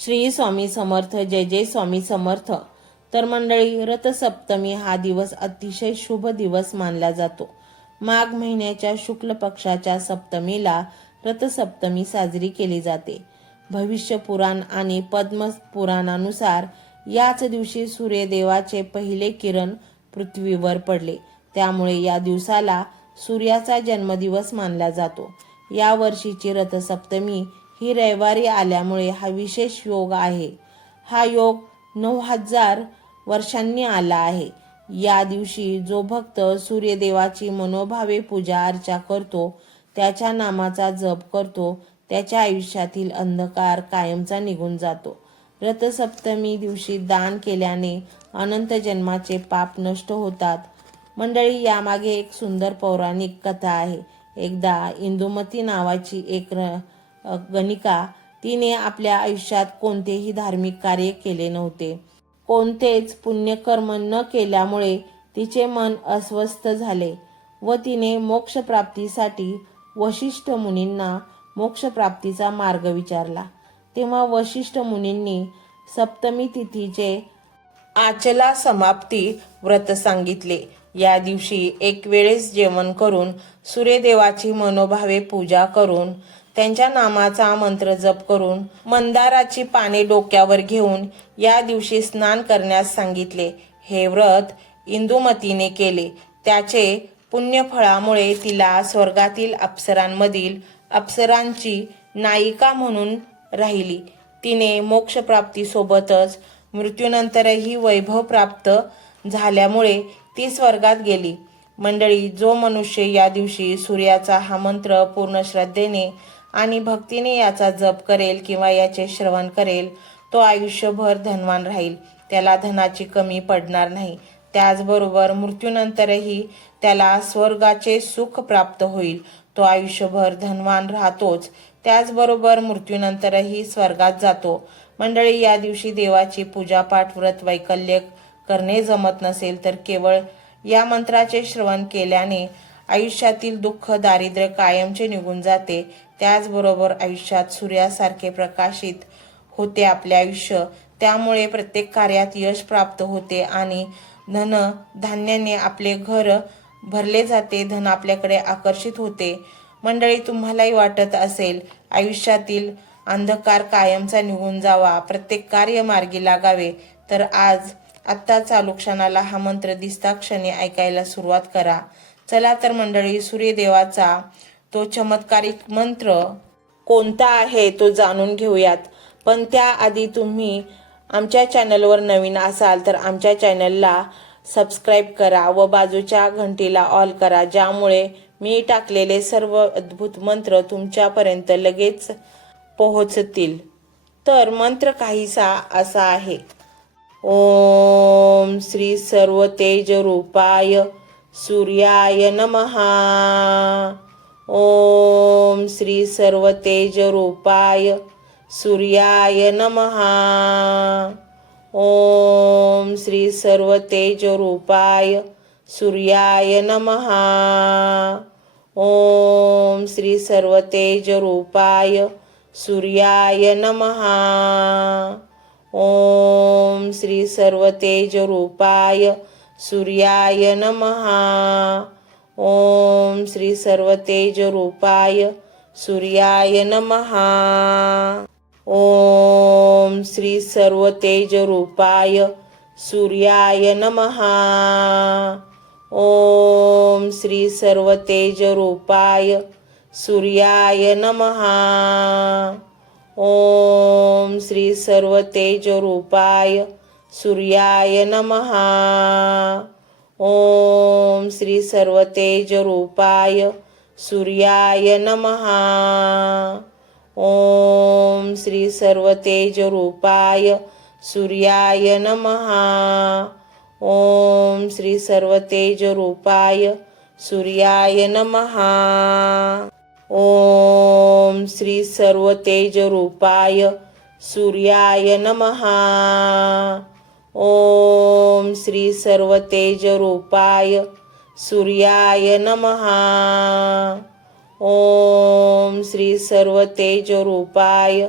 श्री स्वामी समर्थ. जय जय स्वामी समर्थ. तर मंडळी, रथसप्तमी हा दिवस अतिशय शुभ दिवस मानला जातो. माघ महिन्याच्या शुक्ल पक्षाच्या सप्तमीला रथसप्तमी साजरी केली जाते. भविष्य पुराण आणि पद्म पुराणानुसार याच दिवशी सूर्यदेवाचे पहिले किरण पृथ्वीवर पडले. त्यामुळे या दिवसाला सूर्याचा जन्मदिवस मानला जातो. या वर्षीची रथसप्तमी ही रविवारी आल्यामुळे हा विशेष योग आहे. हा योग 9000 वर्षांनी आला आहे. या दिवशी जो भक्त सूर्यदेवाची मनोभावे पूजा अर्चा करतो, त्याच्या नामाचा जप करतो, त्याच्या आयुष्यातील अंधकार कायमचा निघून जातो. रथसप्तमी दिवशी दान केल्याने अनंत जन्माचे पाप नष्ट होतात. मंडळी, यामागे एक सुंदर पौराणिक कथा आहे. एकदा इंदुमती नावाची एक गणिका, तिने आपल्या आयुष्यात कोणतेही धार्मिक कार्य केले नव्हते. कोणतेच पुण्यकर्म न केल्यामुळे तिचे मन अस्वस्थ झाले व तिने मोक्षप्राप्तीसाठी वशिष्ठ मुनींना मोक्षप्राप्तीचा मार्ग विचारला. तेव्हा वशिष्ठ मुनींनी सप्तमी तिथीचे आचला समाप्ती व्रत सांगितले. या दिवशी एक वेळेस जेवण करून सूर्यदेवाची मनोभावे पूजा करून त्यांच्या नामाचा मंत्र जप करून मंदाराची पाने डोक्यावर घेऊन या दिवशी स्नान करण्यास सांगितले. हे व्रत इंदुमतीने केले. त्याचे पुण्यफळामुळे तिला स्वर्गातील अप्सरांमधील अप्सरांची नायिका म्हणून राहिली. तिने मोक्षप्राप्तीसोबतच मृत्यूनंतरही वैभव प्राप्त झाल्यामुळे ती स्वर्गात गेली. मंडळी, जो मनुष्य या दिवशी सूर्याचा हा मंत्र पूर्ण श्रद्धेने आणि भक्तीने याचा जप करेल किंवा याचे श्रवण करेल, तो आयुष्यभर धनवान राहील. त्याला धनाची कमी पडणार नाही. त्याचबरोबर मृत्यूनंतरही त्याला स्वर्गाचे सुख प्राप्त होईल. तो आयुष्यभर धनवान राहतोच, त्याचबरोबर मृत्यूनंतरही स्वर्गात जातो. मंडळी, या दिवशी देवाची पूजापाठ व्रत वैकल्य करणे जमत नसेल तर केवळ या मंत्राचे श्रवण केल्याने आयुष्यातील दुःख दारिद्र्य कायमचे निघून जाते. त्याचबरोबर आयुष्यात सूर्यासारखे प्रकाशित होते आपले आयुष्य. त्यामुळे प्रत्येक कार्यात यश प्राप्त होते आणि धन धान्याने आपले घर भरले जाते. धन आपल्याकडे आकर्षित होते. मंडळी, तुम्हालाही वाटत असेल आयुष्यातील अंधकार कायमचा निघून जावा, प्रत्येक कार्य मार्गी लागावे, तर आत्ता चालू क्षणाला हा मंत्र दिसता क्षणी ऐकायला सुरुवात करा. चला तर मंडळी, सूर्यदेवाचा तो चमत्कारिक मंत्र कोणता आहे तो जाणून घेऊयात. पण त्याआधी तुम्ही आमच्या चॅनलवर नवीन असाल तर आमच्या चॅनलला सबस्क्राईब करा व बाजूच्या घंटीला ऑल करा, ज्यामुळे मी टाकलेले सर्व अद्भुत मंत्र तुमच्यापर्यंत लगेच पोहोचतील. तर मंत्र काहीसा असा आहे. ओम श्री सर्व तेज रूपाय सूर्याय नमः. ओम श्री सर्व तेज रूपाय सूर्याय नमः. ओम श्री सर्व तेज रूपाय सूर्याय नमः. ओम श्री सर्व तेज रूपाय सूर्याय नमः. ओम श्री सर्व तेज रूपाय सूर्याय नमः. ओम श्री सर्व तेज रूपाय सूर्याय नमः. ओम श्री सर्व तेज रूपाय सूर्याय नमः. ओम श्री सर्व तेज रूपाय सूर्याय नमः. ओम श्री सर्व तेज रूपाय सूर्याय नमः. ओम श्री सर्व तेज रूपाय सूर्याय नमः. ओम श्री सर्व तेज रूपाय सूर्याय नमः. ओम श्री सर्व तेज रूपाय सूर्याय नमः. ओम श्री सर्व तेज रूपाय सूर्याय नमः. ओम श्री सर्व तेज रूपाय सूर्याय नमः. ओम श्री सर्व तेज रूपाय